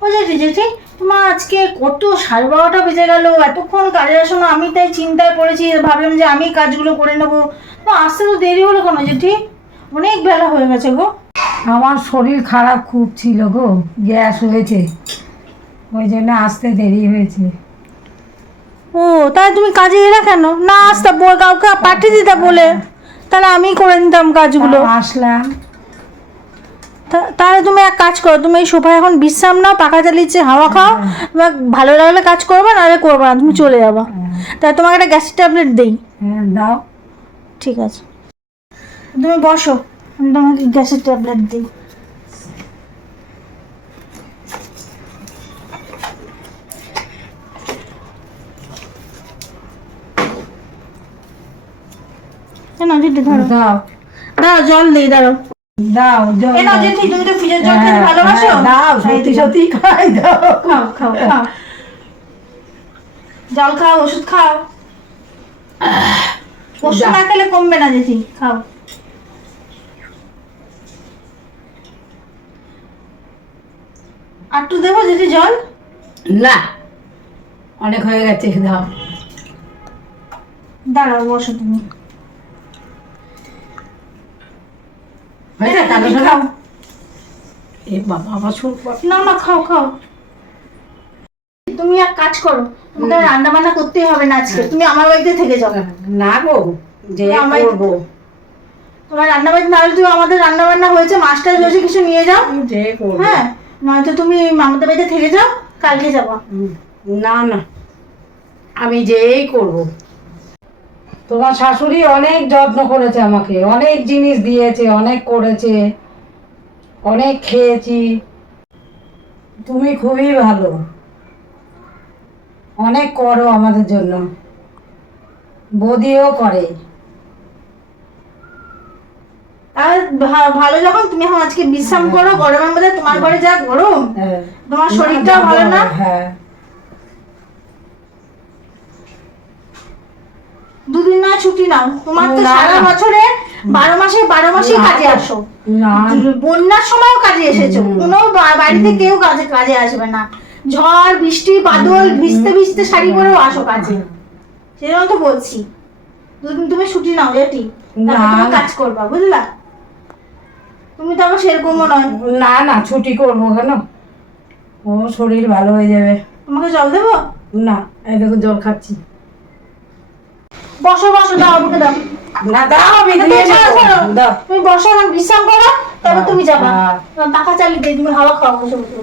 ও জেঠি তোমার আজকে কত সাড়ে বারোটা বেজে গেল এতক্ষণ কাজে আসো না আমি তাই চিন্তায় পড়েছি ভাবলাম যে আমি কাজগুলো করে নেব। না আসতে তো দেরি হলো কেন জেঠি? অনেক বেলা হয়ে গেছে গো। আমার শরীর খারাপ খুব ছিল গো গ্যাস হয়েছে। ওই জন্য আসতে দেরি হয়েছে। ও তাই তুমি কাজে এলে কেন? না আসতে কাউকে পাঠিয়ে দিতে বলে। তাহলে আমি করে নিতাম কাজগুলো। আসলাম। তা- তাহলে তুমি এক কাজ করো তুমি এই সোফায় এখন বিশ্রাম নাও পাখা চালিয়েছে হাওয়া খাও এবার ভালো লাগলে কাজ করবে নাহলে করবে না তুমি চলে যাব। তাহলে তোমাকে একটা গ্যাসের ট্যাবলেট দেই। দাও। ঠিক আছে। তুমি বসো আমি তোমাকে গ্যাসের ট্যাবলেট দিই। দাও। দাও জল দিই দাঁড়ো দাও দাও। হ্যাঁ, ভালোবাসো? হ্যাঁ, দাও সত্যি সত্যি খাই দাও। খাও খাও খাও। জল খাও ওষুধ খাও। ওষুধ না খেলে কমবে না জেঠি খাও। আটটু দেবো জেঠি জল? না। অনেক হয়ে গেছে দাও। দাঁড়াও বসো তুমি। হয়েছে কালো খাও। এ বাবা আমার শুরু না না খাও খাও। তুমি এক কাজ করো তোমাকে রান্না বান্না করতেই হবে না আজকে। তুমি আমার বাড়িতে থেকে যাও। না গো যে করব। তোমার রান্না বাড়ি না হলে তুমি আমাদের রান্না বান্না হয়েছে মাছটা রয়েছে কিছু নিয়ে যাও। যে করব। হ্যাঁ নয়তো তুমি আমাদের বাড়িতে থেকে যাও কালকে যাবা। না না। আমি যেই করব। তোমার শাশুড়ি অনেক যত্ন করেছে আমাকে অনেক জিনিস দিয়েছে অনেক করেছে অনেক খেয়েছি। তুমি খুবই ভালো। অনেক করো আমাদের জন্য। বদিও করে। আর ভালো যখন তুমি আজকে বিশ্রাম করো গরমের মধ্যে তোমার ঘরে যা গরম হ্যাঁ। তোমার শরীরটাও ভালো না? হ্যাঁ। দুদিন না ছুটি নাও। তোমার তো সারা বছরে বারো মাসে বারো মাসেই কাজে আসো। না। বন্যার সময়ও কাজে এসেছ। কোনো বাড়িতে কেউ কাজে কাজে আসবে না। ঝড় বৃষ্টি বাদল ভিজতে ভিজতে শাড়ি পরেও আসো কাজে। সেজন্য তো বলছি। দুদিন তুমি ছুটি নাও যেটি। কাজ করবা বুঝলা? তুমি তো আবার সেরকমও নয়। না না ছুটি করব কেন? ও শরীর ভালো হয়ে যাবে। তোমাকে জল দেবো? না এই দেখো জল খাচ্ছি। বসো বসো দাও আমাকে দাও। না দাও আমি দিয়ে। দাও। তুমি বসো আমি বিশ্রাম করো তারপর তুমি যাবা। টাকা পাখা চালিয়ে দিয়ে তুমি হাওয়া খাও বসে বসে।